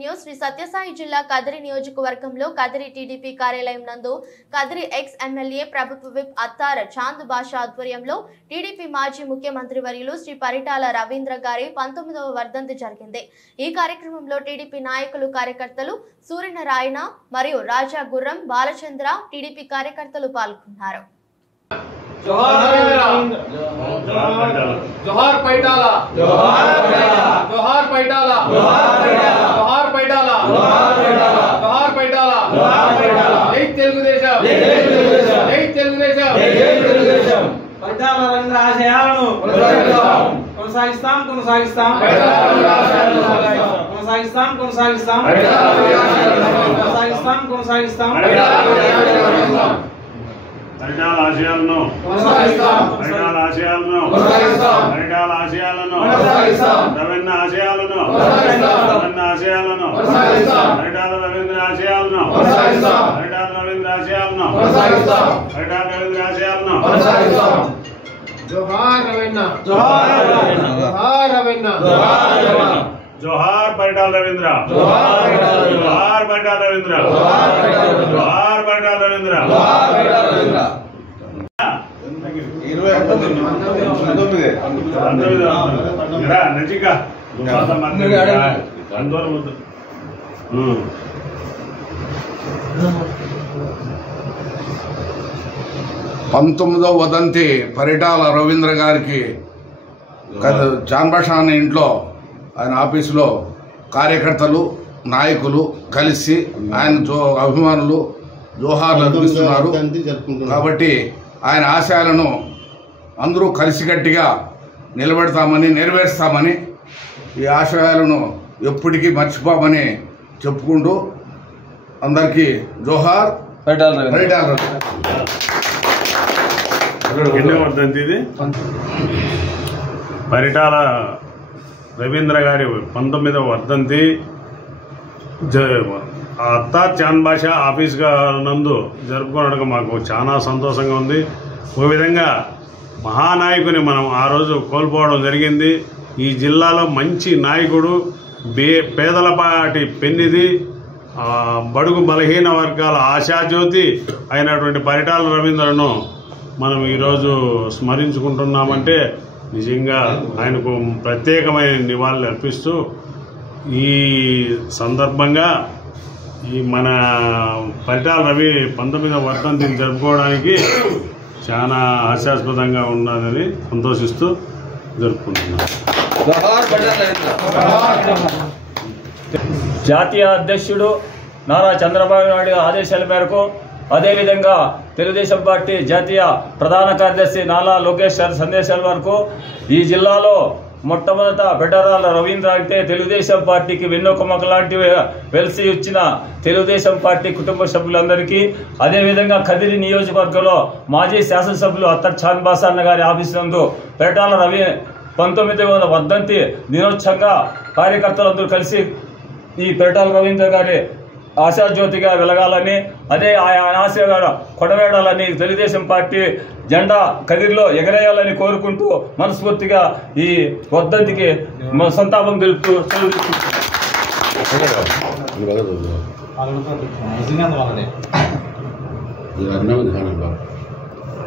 News Shri Sathya Sai జిల్లా కదిరి నియోజకవర్గంలో Kadiri TDP కార్యాలయం నందు కదిరి ఎక్స్ ఎమ్మెల్యే ప్రభుత్వ విప్ అత్తార చాంద్ బాషా ఆధ్వర్యంలో టీడీపీ మాజీ ముఖ్యమంత్రి వర్యులు శ్రీ పరిటాల రవీంద్ర గారి 19వ వర్ధంతి జరిగింది। ఈ కార్యక్రమంలో టీడీపీ నాయకులు కార్యకర్తలు సూర్యనారాయణ మరియు రాజా గుర్రం బాలచంద్ర టీడీపీ కార్యకర్తలు పాల్గొన్నారు। जोहार पैटाला जोहार पैटाला जोहार पैटाला जोहार पैटाला जय तेलुगुदेशम जय तेलुगुदेशम పరిటాల రవీంద్ర ఆశయాలను కొనసాగిస్తాం కొనసాగిస్తాం కొనసాగిస్తాం కొనసాగిస్తాం కొనసాగిస్తాం కొనసాగిస్తాం పరిటాల ఆశయాలను పరిటాల ఆశయాలను పరిటాల ఆశయాలను రవీంద్ర ఆశయాలను రవీంద్ర ఆశయాలను పరిటాల రవీంద్ర ఆశయాలను పరిటాల రవీంద్ర ఆశయాలను పరిటాల రవీంద్ర ఆశయాలను जोहार रवींद्र जोहार रवींद्र जोहार परिटाल रवींद्र जोहार परिटाल रवींद्र जोहार परिटाल रवींद्र नजिका 19వ వదంతి పరిటాల రవీంద్ర గారికి చాంద్ బాషా అనే ఇంట్లో ఆయన ఆఫీసులో కార్యకర్తలు నాయకులు కలిసి ఆయన అభిమానులు జోహార్లు అర్పిస్తున్నారు। కాబట్టి ఆయన ఆశయాలను అందరూ కలిసికట్టిగా నిలబెడతామని నెరవేర్స్తామని ఈ ఆశయాలను ఎప్పటికీ మర్చిపోమని చెప్పుకుంటూ అందరికీ జోహార్ పరిటాల వర్ధంతి ఇది పరిటాల రవీంద్ర గారి 19వ వర్ధంతి అత్తా చాంద్ బాషా ఆఫీస్ నందు జరుపుకోవడానికి మాకు చాలా సంతోషంగా ఉంది। ఒక విధంగా మహానాయకుని మనం ఆ రోజు కోల్పోవడం జరిగింది। ఈ జిల్లాలో మంచి నాయకుడు పేదలపాటి పెన్నిది బడుగు బలహీన వర్గాల ఆశాజ్యోతి అయినటువంటి పరిటాల రవీంద్రను మనం ఈరోజు స్మరించుకుంటున్నామంటే నిజంగా ఆయనకు ప్రత్యేకమైన నివాళులు అర్పిస్తూ ఈ సందర్భంగా ఈ మన పరిటాల రవి 19వ వర్ధంతిని జరుపుకోవడానికి చాలా హాస్యాస్పదంగా ఉన్నదని సంతోషిస్తూ జరుపుకుంటున్నాం। జాతీయ అధ్యక్షుడు నారా చంద్రబాబు నాయుడు ఆదేశాల మేరకు అదేవిధంగా తెలుగుదేశం పార్టీ జాతీయ ప్రధాన కార్యదర్శి నారా లోకేష్ గారి సందేశాల వరకు ఈ జిల్లాలో మొట్టమొదట పరిటాల రవీంద్ర అంటే తెలుగుదేశం పార్టీకి వెన్నెముక లాంటివి వెలిసి ఇచ్చిన తెలుగుదేశం పార్టీ కుటుంబ సభ్యులందరికీ, అదేవిధంగా కదిరి నియోజకవర్గంలో మాజీ శాసనసభ్యులు అత్తార చాంద్ బాషా అన్న గారి ఆఫీసు నందు పరిటాల రవి 19వ వర్ధంతి దినోత్సవంగా కార్యకర్తలందరూ కలిసి ఈ పరిటాల రవీంద్ర గారి ఆశాజ్యోతిగా వెలగాలని, అదే ఆయన ఆశయాలను కొడవేడాలని, తెలుగుదేశం పార్టీ జెండా కదిరిలో ఎగరేయాలని కోరుకుంటూ మనస్ఫూర్తిగా ఈ వర్ధంతికి సంతాపం తెలుపుతూ